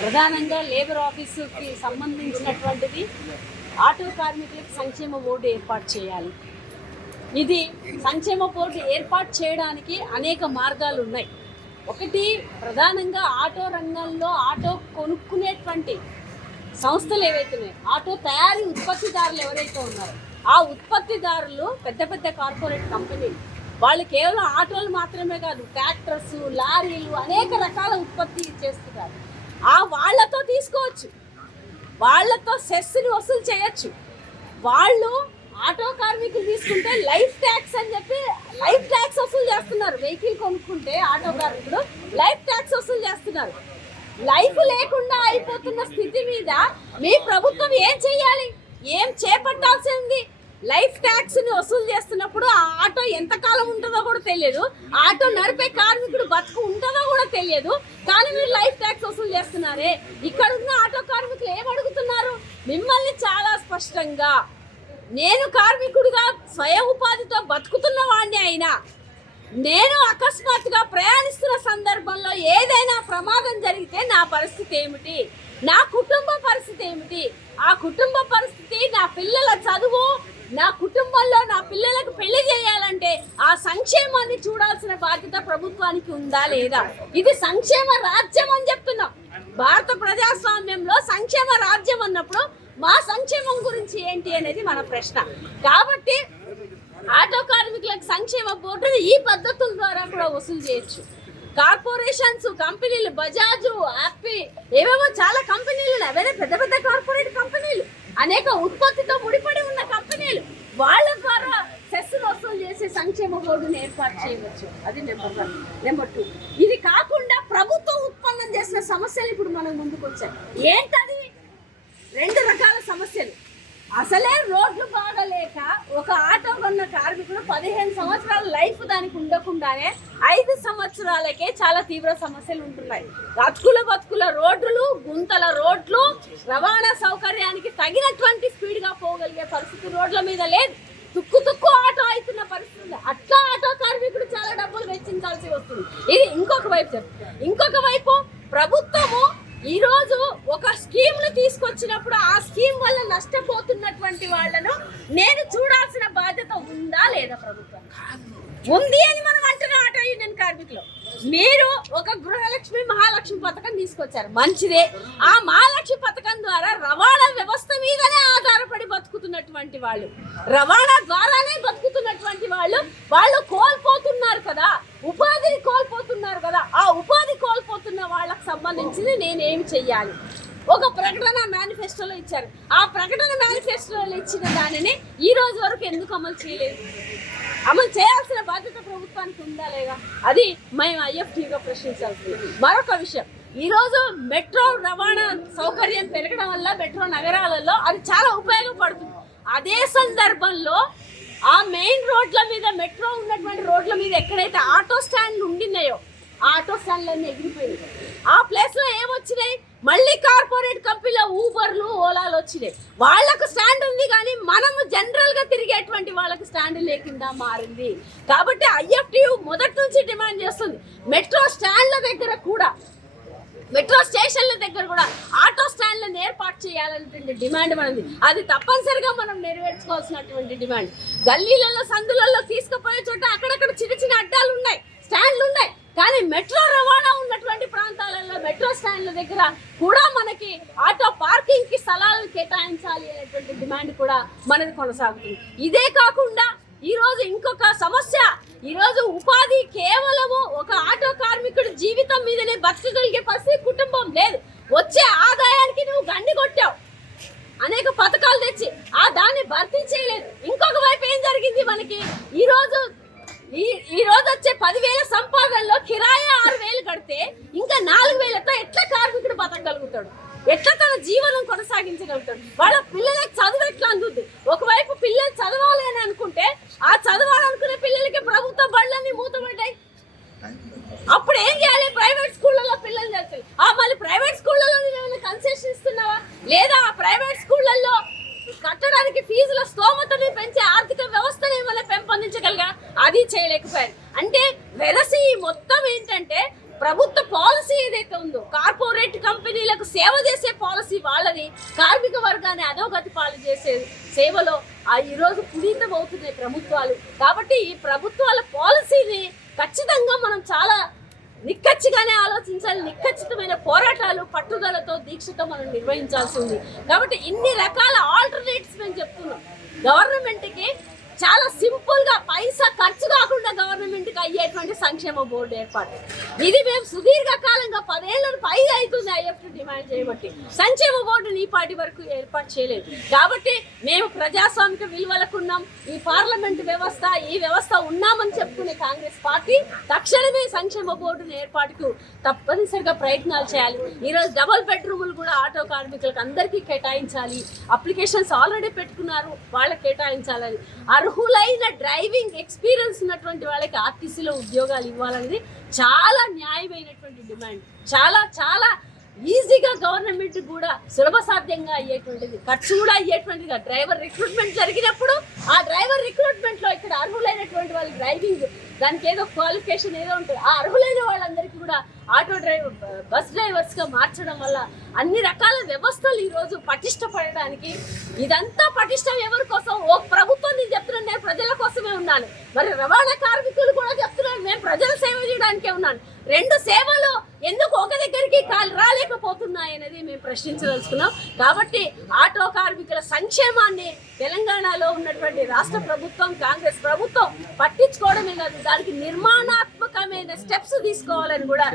ప్రధానంగా లేబర్ ఆఫీసుకి సంబంధించినటువంటిది ఆటో కార్మికులకు సంక్షేమ బోర్డు ఏర్పాటు చేయాలి. ఇది సంక్షేమ బోర్డు ఏర్పాటు చేయడానికి అనేక మార్గాలు ఉన్నాయి. ఒకటి ప్రధానంగా ఆటో రంగంలో ఆటో కొనుక్కునేటువంటి సంస్థలు ఏవైతే ఆటో తయారీ ఉత్పత్తిదారులు ఎవరైతే ఉన్నారో ఆ ఉత్పత్తిదారులు పెద్ద పెద్ద కార్పొరేట్ కంపెనీలు. వాళ్ళు కేవలం ఆటోలు మాత్రమే కాదు ట్రాక్టర్స్ లారీలు అనేక రకాల ఉత్పత్తి చేస్తున్నారు. ఆ వాళ్ళతో తీసుకోవచ్చు. వాళ్ళతో సెస్ని వసూలు చేయొచ్చు. వాళ్ళు ఆటో కార్మికులు తీసుకుంటే లైఫ్ ట్యాక్స్ అని చెప్పి లైఫ్ ట్యాక్స్ వసూలు చేస్తున్నారు. వెహికల్ కొనుక్కుంటే ఆటో కార్మికులు లైఫ్ ట్యాక్స్ వసూలు చేస్తున్నారు. లైఫ్ లేకుండా అయిపోతున్న స్థితి మీద మీ ప్రభుత్వం ఏం చేయాలి? ఏం చేపట్టాల్సింది? ట్యాక్స్ని వసూలు చేస్తున్నప్పుడు ఆ ఆటో ఎంత కాలం ఉంటుందో కూడా తెలియదు. ఆటో నడిపే కార్మికుడు బతుకు ఉంటుందో కూడా తెలియదు. కానీ మీరు లైఫ్ ట్యాక్స్ వసూలు చేస్తున్నారే. ఇక్కడ ఉన్న ఆటో కార్మికులు ఏం అడుగుతున్నారు? మిమ్మల్ని చాలా స్పష్టంగా. నేను కార్మికుడిగా స్వయం ఉపాధితో బతుకుతున్న వాడిని అయినా నేను అకస్మాత్తుగా ప్రయాణిస్తున్న సందర్భంలో ఏదైనా ప్రమాదం జరిగితే నా పరిస్థితి ఏమిటి? నా కుటుంబ పరిస్థితి ఏమిటి? ఆ కుటుంబ పరిస్థితి నా పిల్లల చదువు నా కుటుంబంలో నా పిల్లలకు పెళ్ళి చేయాలంటే ఆ సంక్షేమాన్ని చూడాల్సిన బాధ్యత ప్రభుత్వానికి ఉందా లేదా? ఇది సంక్షేమ రాజ్యం అని చెప్తున్నాం. భారత ప్రజాస్వామ్యంలో సంక్షేమ రాజ్యం అన్నప్పుడు మా సంక్షేమం గురించి ఏంటి అనేది మన ప్రశ్న. కాబట్టి ఆటో కార్మికులకు సంక్షేమ బోర్డును ఈ పద్ధతుల ద్వారా కూడా వసూలు చేయొచ్చు. కార్పొరేషన్స్ కంపెనీలు బజాజ్ యాపీ ఏవేవో చాలా కంపెనీలు ఉన్నాయి. పెద్ద పెద్ద కార్పొరేట్ కంపెనీలు. అనేక ఉత్పత్తితో ముడిపడి ఉన్న కంపెనీలు వాళ్ళ ద్వారా సెస్సులు వసూలు చేసే సంక్షేమ బోర్డుని ఏర్పాటు చేయవచ్చు. అది నెంబర్ వన్. Number two. ఇది కాకుండా ప్రభుత్వం ఉత్పన్నం చేసిన సమస్యలు ఇప్పుడు మనం ముందుకు వచ్చాయి ఏంటది? రెండు రకాల సమస్యలు. అసలే రోడ్లు బాగలేక ఒక ఆటో కొన్న కార్మికుడు పదిహేను సంవత్సరాల లైఫ్ దానికి ఉండకుండానే ఐదు సంవత్సరాలకే చాలా తీవ్ర సమస్యలు ఉంటున్నాయి. బతుకుల బతుకుల రోడ్లు గుంతల రోడ్లు రవాణా సౌకర్యానికి తగినటువంటి పోగలిగే పరిస్థితి రోడ్ల మీద లేదు. తుక్కు తుక్కు ఆటో అవుతున్న పరిస్థితి. ఉంది. అట్లా ఆటో కార్మికుడు చాలా డబ్బులు వెచ్చించాల్సి వస్తుంది. ఇది ఇంకొక వైపు చెప్పు. ఇంకొక వైపు ప్రభుత్వము ఈ రోజు ఒక స్కీమ్ను తీసుకొచ్చినప్పుడు ఆ స్కీమ్ వల్ల నష్టపోతున్నటువంటి వాళ్ళను నేను చూడాల్సిన బాధ్యత ఉందా లేదా ప్రభుత్వం? ఉంది అని మనం అంటున్నాం ఆటో యూనియన్ కార్మికులు మీరు ఒక గృహలక్ష్మి మహాలక్ష్మి పథకం తీసుకొచ్చారు. మంచిదే. ఆ మహాలక్ష్మి పథకం ద్వారా రవాణా వ్యవస్థ మీదనే ఆధారపడి బతుకుతున్నటువంటి వాళ్ళు. రవాణా ద్వారానే బతుకుతున్నటువంటి వాళ్ళు. వాళ్ళు కోల్పోతున్నారు కదా. ఉపాధిని కోల్పోతున్నారు కదా. ఆ ఉపాధి కోల్పోతున్న వాళ్ళకి సంబంధించింది నేనేమి చెయ్యాలి? ఒక ప్రకటన మేనిఫెస్టోలో ఇచ్చారు. ఆ ప్రకటన మేనిఫెస్టోలో ఇచ్చిన దానిని ఈ రోజు వరకు ఎందుకు అమలు చేయలేదు? అమలు చేయాల్సిన బాధ్యత ప్రభుత్వానికి ఉందా లేదా? అది మేము ఐఎఫ్టీగా ప్రశ్నించాల్సింది. మరొక విషయం ఈరోజు మెట్రో రవాణా సౌకర్యం పెరగడం వల్ల మెట్రో నగరాలలో అది చాలా ఉపయోగపడుతుంది. అదే సందర్భంలో ఆ మెయిన్ రోడ్ల మీద మెట్రో ఉన్నటువంటి రోడ్ల మీద ఎక్కడైతే ఆటో స్టాండ్లు ఉండినాయో ఆ ఆటో స్టాండ్లన్నీ ఎగిరిపోయినాయి. ఆ ప్లేస్లో ఏమొచ్చినాయి? మళ్ళీ కార్పొరేట్ కంపెనీలో ఊబర్లు ఓలాలు వచ్చినాయి. వాళ్ళకు స్టాండ్ మారింది కానీ మనము జనరల్గా తిరిగేటువంటి వాళ్ళకి స్టాండ్ లేకుండా మారింది. కాబట్టి ఐఎఫ్టియు మొదటి నుంచి డిమాండ్ చేస్తుంది. మెట్రో స్టాండ్ల దగ్గర కూడా మెట్రో స్టేషన్ల దగ్గర కూడా ఆటో స్టాండ్లను ఏర్పాటు చేయాలనేటువంటి డిమాండ్ మనది. అది తప్పనిసరిగా మనం నెరవేర్చుకోవాల్సినటువంటి డిమాండ్ గల్లీలలో సందులలో తీసుకుపోయే చోట అక్కడక్కడ చిన్న చిన్న అడ్డాలు ఉన్నాయి స్టాండ్లు ఉన్నాయి. కానీ మెట్రో రవాణా ఉన్న మెట్రో స్టాండ్ల దగ్గర కూడా మనకి ఆటో పార్కింగ్కి స్థలాలు కేటాయించాలి అనేటువంటి డిమాండ్ కూడా మనది కొనసాగుతుంది. ఇదే కాకుండా ఈ రోజు ఇంకొక సమస్య. ఈ రోజు ఉపాధి కేవలము ఒక ఆటో కార్మికుడి జీవితం మీదనే బతకగలిగే పరిస్థితి కుటుంబం లేదు. వచ్చే ఆదాయానికి నువ్వు గండి కొట్టావు. అనేక పథకాలు తెచ్చి ఆ దాన్ని భర్తీ చేయలేదు. ఇంకొక వైపు ఏం జరిగింది మనకి? ఈ రోజు ఈ ఈ రోజు వచ్చే పదివేల సంపాదనలో కిరాయి ఆరు వేలు కడితే ఇంకా నాలుగు వేలతో ఎట్లా కార్మికుడు బతకగలుగుతాడు? ఎట్లా తన జీవనం కొనసాగించగలుగుతాడు? వాళ్ళ పిల్లలకు చదువు ఎట్లా అందుద్ది? ఒకవైపు పిల్లలు చదవాలి అని అనుకుంటే ఆ చదవాలనుకునే పిల్లలకి ప్రభుత్వ బళ్ళన్నీ మూతపడ్డాయి అప్పుడు ఏం చేయాలి ప్రైవేట్ స్కూళ్ళలో పిల్లలు చదువుతారు ఆ మళ్ళీ ప్రైవేట్ స్కూళ్ళలో ఏమైనా కన్సెషన్ ఇస్తున్నావా లేదా ఆ ప్రైవేట్ స్కూళ్ళల్లో కట్టడానికి ఫీజుల స్తోమతని పెంచే ఆర్థిక వ్యవస్థను ఏమైనా పెంపొందించగలిగా? అది చేయలేకపోయారు. అంటే వెలసి మొత్తం ఏంటంటే ప్రభుత్వ పాలసీ ఏదైతే ఉందో కార్పొరేట్ కంపెనీలకు సేవ చేసే పాలసీ వాళ్ళది కార్మిక వర్గాన్ని అధోగతి పాలు చేసే సేవలో ఆ ఈరోజు పునీతం అవుతున్నాయి ప్రభుత్వాలు. కాబట్టి ఈ ప్రభుత్వాల పాలసీని ఖచ్చితంగా మనం చాలా నిక్కచ్చిగానే ఆలోచించాలి. నిక్కచ్చితమైన పోరాటాలు పట్టుదలతో దీక్షతో మనం నిర్వహించాల్సి ఉంది. కాబట్టి ఇన్ని రకాల ఆల్టర్నేట్స్ మేము చెప్తున్నాం. గవర్నమెంట్కి చాలా సింపుల్గా పైసా ఖర్చు కాకుండా గవర్నమెంట్కి అయ్యేటువంటి సంక్షేమ బోర్డు ఏర్పాటు. ఇది మేము సుదీర్ఘ కాలంగా పదేళ్ళను పై అవుతుంది ఐఎఫ్ డిమాండ్ చేయబట్టి. సంక్షేమ బోర్డుని ఈ పాటి వరకు ఏర్పాటు చేయలేదు. కాబట్టి మేము ప్రజాస్వామిక విలువలకున్నాం ఈ పార్లమెంట్ వ్యవస్థ ఈ వ్యవస్థ ఉన్నామని చెప్పుకునే కాంగ్రెస్ పార్టీ తక్షణమే సంక్షేమ బోర్డుని ఏర్పాటుకు తప్పనిసరిగా ప్రయత్నాలు చేయాలి. ఈరోజు డబుల్ బెడ్రూములు కూడా ఆటో కార్మికులకు అందరికీ కేటాయించాలి. అప్లికేషన్స్ ఆల్రెడీ పెట్టుకున్నారు. వాళ్ళకి కేటాయించాలని. అర్హులైన డ్రైవింగ్ ఎక్స్పీరియన్స్ ఉన్నటువంటి వాళ్ళకి ఆర్టీసీలో ఉద్యోగాలు ఇవ్వాలనేది చాలా న్యాయమైనటువంటి డిమాండ్. చాలా చాలా ఈజీగా గవర్నమెంట్ కూడా సులభ సాధ్యంగా అయ్యేటువంటిది ఖర్చు కూడా అయ్యేటువంటిది. డ్రైవర్ రిక్రూట్మెంట్ జరిగినప్పుడు ఆ డ్రైవర్ రిక్రూట్మెంట్లో ఇక్కడ అర్హులైనటువంటి వాళ్ళ డ్రైవింగ్ దానికి ఏదో క్వాలిఫికేషన్ ఏదో ఉంటుంది. ఆ అర్హులైన వాళ్ళందరికీ కూడా ఆటో డ్రైవర్ బస్ డ్రైవర్స్గా మార్చడం వల్ల అన్ని రకాల వ్యవస్థలు ఈరోజు పటిష్టపడడానికి ఇదంతా పటిష్టం ఎవరి కోసం? ఓ ప్రభుత్వం నేను ప్రజల కోసమే ఉన్నాను. మరి రవాణా కార్మికులు కూడా చెప్తున్నారు మేము ప్రజల సేవ చేయడానికే ఉన్నాను. రెండు సేవలు ఎందుకు ఒక దగ్గరికి కాలు రాలేకపోతున్నాయి అనేది మేము ప్రశ్నించదలుచుకున్నాం. కాబట్టి ఆటో కార్మికుల సంక్షేమాన్ని తెలంగాణలో ఉన్నటువంటి రాష్ట్ర ప్రభుత్వం కాంగ్రెస్ ప్రభుత్వం పట్టించుకోవడమే కాదు దానికి నిర్మాణాత్మకమైన స్టెప్స్ తీసుకోవాలని కూడా